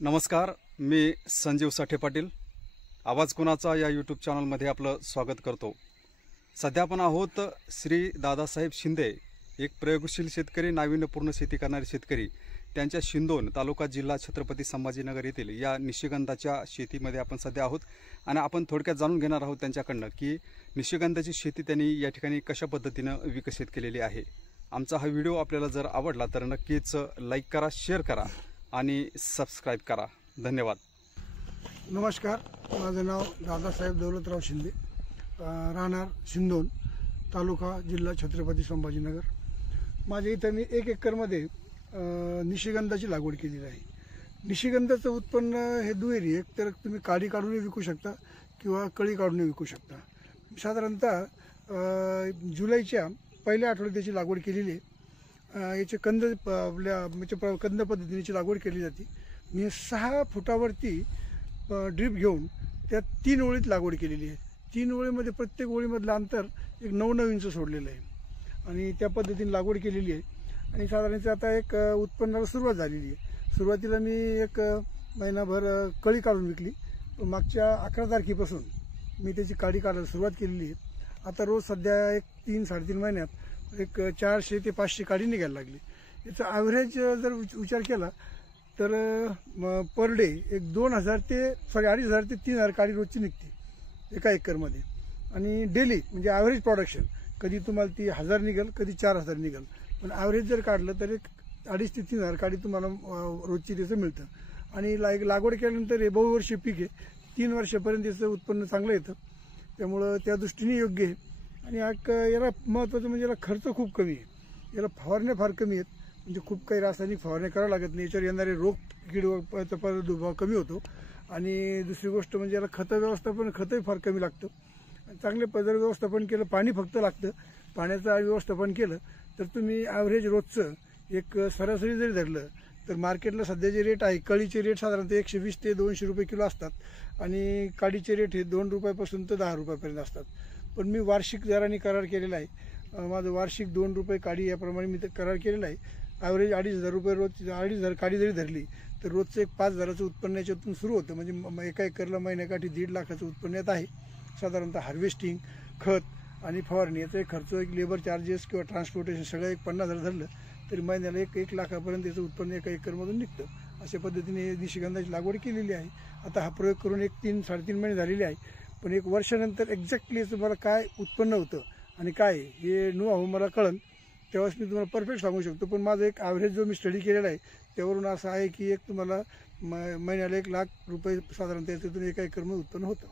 नमस्कार, मी संजीव साठे पाटील. आवाज कोणाचा या यूट्यूब चॅनलमध्ये आपलं स्वागत करतो. सध्या आपण आहोत श्री दादासाहेब शिंदे, एक प्रयोगशील शेतकरी, नाविन्यपूर्ण शेती करणारे शेतकरी, त्यांच्या शिंदोन तालुका जिल्हा छत्रपती संभाजीनगर येथील या निशिगंधाच्या शेतीमध्ये आपण सध्या आहोत. आणि आपण थोडक्यात जाणून घेणार आहोत त्यांच्याकडनं की निशिगंधाची शेती त्यांनी या ठिकाणी कशा पद्धतीनं विकसित केलेली आहे. आमचा हा व्हिडिओ आपल्याला जर आवडला तर नक्कीच लाईक करा, शेअर करा आणि सबस्क्राईब करा. धन्यवाद. नमस्कार, माझं नाव दादासाहेब दौलतराव शिंदे, राहणार शिंदोन, तालुका जिल्हा छत्रपती संभाजीनगर. माझ्या इथं मी 1 एकरमध्ये निशिगंधाची लागवड केलेली आहे. निशिगंधाचं उत्पन्न हे दुहेरी, एक तर तुम्ही काडी काढूनही विकू शकता किंवा कळी काढूनही विकू शकता. साधारणतः जुलैच्या पहिल्या आठवड्यात त्याची लागवड केलेली आहे. याचे कंद आपल्या कंद पद्धतीची लागवड केली जाते. मी 6 फुटावरती ड्रीप घेऊन त्या 3 ओळीत लागवड केलेली आहे. 3 ओळीमध्ये प्रत्येक ओळीमधलं अंतर एक 9-9 इंच सोडलेलं आहे आणि त्या पद्धतीने लागवड केलेली आहे. आणि साधारणतः आता एक उत्पन्नाला सुरुवात झालेली आहे. सुरुवातीला मी एक महिनाभर कळी काढून विकली. मागच्या 11 तारखेपासून मी त्याची काडी काढायला सुरुवात केलेली आहे. आता रोज सध्या एक 3-3.5 महिन्यात एक 400 ते 500 काडी निघायला लागली. याचा ॲव्हरेज जर विचार केला तर पर डे एक 2,000 ते 2,500 ते 3,000 काडी रोजची निघते एका एकरमध्ये. आणि डेली म्हणजे ॲव्हरेज प्रोडक्शन कधी तुम्हाला ती 1,000 निघेल, कधी 4,000 निघेल. पण ॲव्हरेज जर काढलं तर एक 2,500 ते 3,000 काडी तुम्हाला रोजची त्याचं मिळतं. आणि लागवड केल्यानंतर हे बहुवर्षीय पीक आहे. 3 वर्षापर्यंत त्याचं उत्पन्न चांगलं येतं. त्यामुळं त्या दृष्टीने योग्य आहे. आणि याला महत्त्वाचं म्हणजे याला खर्च खूप कमी आहे. याला फवारण्या फार कमी आहेत, म्हणजे खूप काही रासायनिक फवारण्या करावं लागत नाही. याच्यावर येणारे रोग किडीचा प्रादुर्भाव कमी होतो. आणि दुसरी गोष्ट म्हणजे याला खतही फार कमी लागतं. चांगले जर व्यवस्थापन केलं, पाणी फक्त लागतं, पाण्याचं व्यवस्थापन केलं तर तुम्ही ॲव्हरेज रोजचं एक सरासरी जरी धरलं तर मार्केटला सध्याचे रेट आहे. कळीचे रेट साधारणतः 120 ते 200 रुपये किलो असतात आणि काडीचे रेट हे 2 रुपयापासून तर 10 रुपयापर्यंत असतात. पण मी वार्षिक दराने करार केलेला आहे. माझं वार्षिक 2 रुपये काडी याप्रमाणे मी करार केलेला आहे. ॲव्हरेज 2,500 रुपये रोज, 2,500 काडी जरी धरली तर रोजचं एक 5,000चं उत्पन्न याच्यातून सुरू होतं. म्हणजे एका एकरला महिन्याकाठी 1.5 लाखाचं उत्पन्न येत आहे. साधारणतः हार्वेस्टिंग, खत आणि फवारणी याचा एक खर्च, एक लेबर चार्जेस किंवा ट्रान्सपोर्टेशन सगळं एक 50,000 धरलं तरी महिन्याला 1 लाखापर्यंत याचं उत्पन्न एका एकरमधून निघतं. अशा पद्धतीने निशिगंधाची लागवड केलेली आहे. आता हा प्रयोग करून एक 3-3.5 महिने झालेले आहे. पण 1 वर्षानंतर एक्झॅक्टली याचं मला काय उत्पन्न होतं आणि काय हे मला कळलं तेव्हाच मी तुम्हाला परफेक्ट सांगू शकतो. पण माझं एक ॲव्हरेज जो मी स्टडी केलेला आहे त्यावरून असं आहे की एक तुम्हाला महिन्याला 1 लाख रुपये साधारणतः याच्यातून एका एकरमध्ये उत्पन्न होतं.